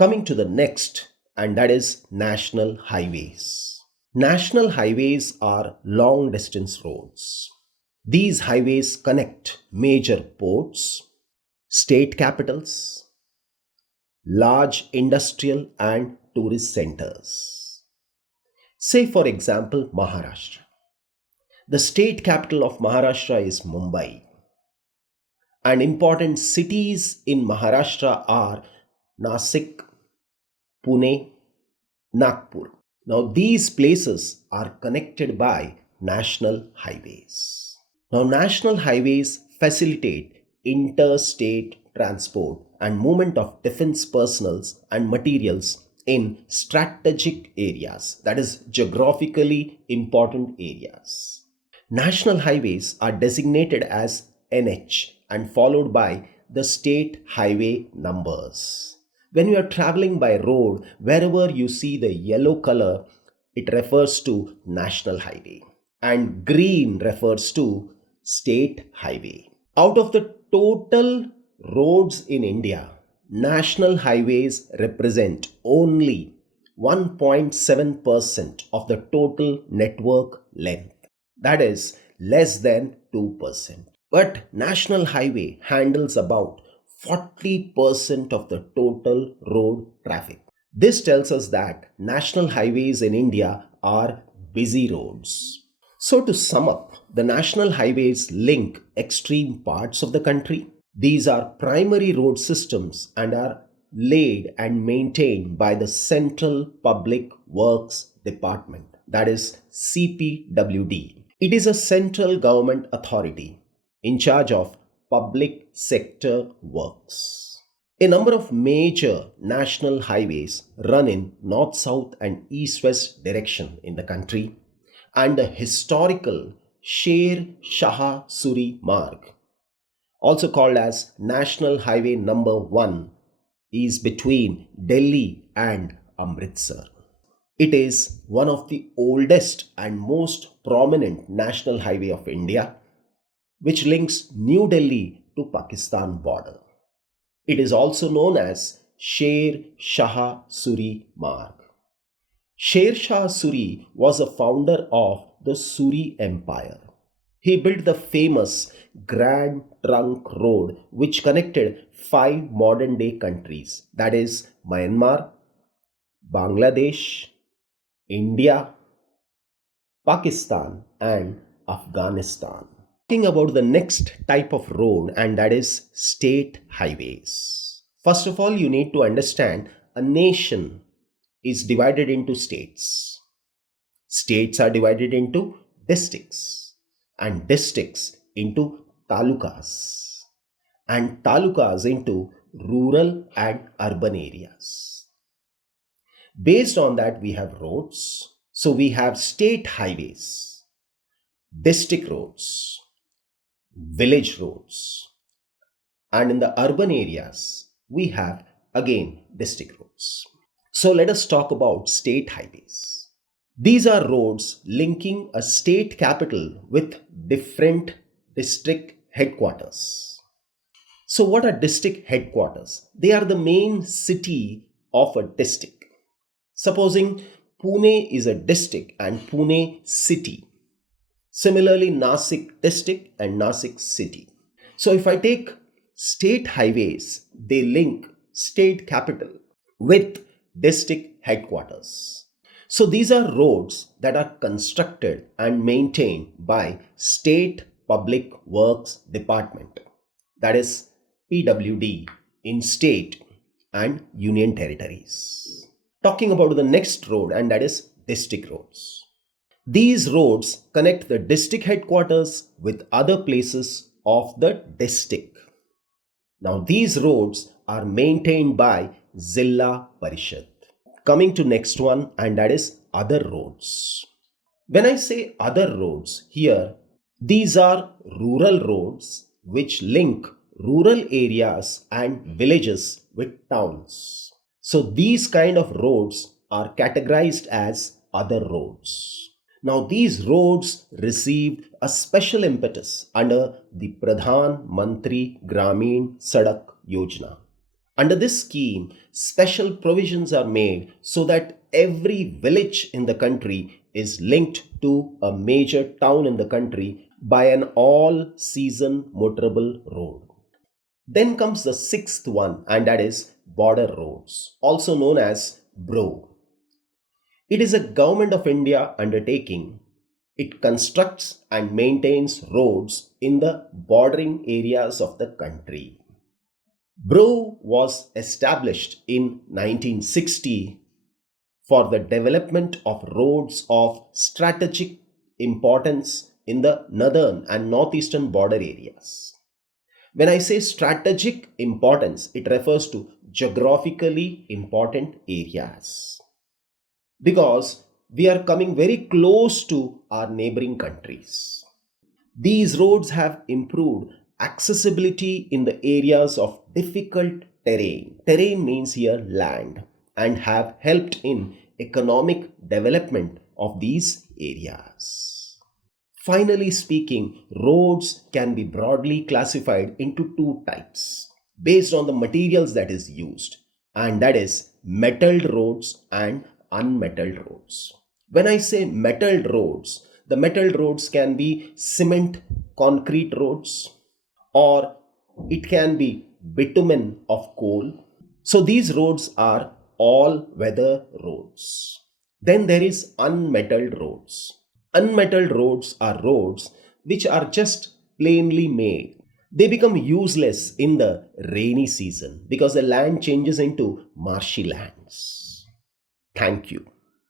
Coming to the next, and that is national highways. National highways are long distance roads. These highways connect major ports, state capitals, large industrial and tourist centers. Say, for example, Maharashtra. The state capital of Maharashtra is Mumbai, and important cities in Maharashtra are Nasik, Pune, Nagpur. Now, these places are connected by national highways. Now, national highways facilitate interstate transport and movement of defense personnels and materials in strategic areas, that is, geographically important areas. National highways are designated as NH and followed by the state highway numbers. When you are traveling by road, wherever you see the yellow color, it refers to national highway, and green refers to state highway. Out of the total roads in India, national highways represent only 1.7% of the total network length. That is less than 2%. But national highway handles about 40% of the total road traffic. This tells us that national highways in India are busy roads. So, to sum up, the national highways link extreme parts of the country. These are primary road systems and are laid and maintained by the Central Public Works Department, that is CPWD. It is a central government authority in charge of public sector works. A number of major national highways run in north-south and east-west direction in the country, and the historical Sher Shah Suri Marg, also called as National Highway Number 1, is between Delhi and Amritsar. It is one of the oldest and most prominent national highway of India, which links New Delhi to Pakistan border. It is also known as Sher Shah Suri Marg. Sher Shah Suri was a founder of the Suri Empire. He built the famous Grand Trunk Road, which connected 5 modern day countries, that is Myanmar, Bangladesh, India, Pakistan, and Afghanistan. Talking about the next type of road, and that is state highways. First of all, you need to understand a nation is divided into states. States are divided into districts, and districts into talukas, and talukas into rural and urban areas. Based on that, we have roads. So we have state highways, district roads, village roads, and in the urban areas, we have again district roads. So let us talk about state highways. These are roads linking a state capital with different district headquarters. So what are district headquarters? They are the main city of a district. Supposing Pune is a district and Pune city. Similarly, Nasik district and Nasik city. So if I take state highways, they link state capital with district headquarters. So these are roads that are constructed and maintained by State Public Works Department, that is PWD, in state and union territories. Talking about the next road, and that is district roads. These roads connect the district headquarters with other places of the district. Now these roads are maintained by Zilla Parishad. Coming to next one, and that is other roads. When I say other roads here, these are rural roads which link rural areas and villages with towns. So these kind of roads are categorized as other roads. Now these roads received a special impetus under the Pradhan Mantri Gramin Sadak Yojana. Under this scheme, special provisions are made so that every village in the country is linked to a major town in the country by an all season motorable road. Then comes the sixth one, and that is border roads, also known as BRO. It is a Government of India undertaking. It constructs and maintains roads in the bordering areas of the country. BRO was established in 1960 for the development of roads of strategic importance in the northern and northeastern border areas. When I say strategic importance, it refers to geographically important areas because we are coming very close to our neighboring countries. These roads have improved accessibility in the areas of difficult terrain. Terrain means here land, and have helped in economic development of these areas. Finally speaking, roads can be broadly classified into two types based on the materials that is used, and that is metalled roads and unmetalled roads. When I say metalled roads, the metalled roads can be cement concrete roads, or it can be bitumen of coal. So these roads are all weather roads. Then there is unmetalled roads. Unmetalled roads are roads which are just plainly made. They become useless in the rainy season because the land changes into marshy lands. Thank you.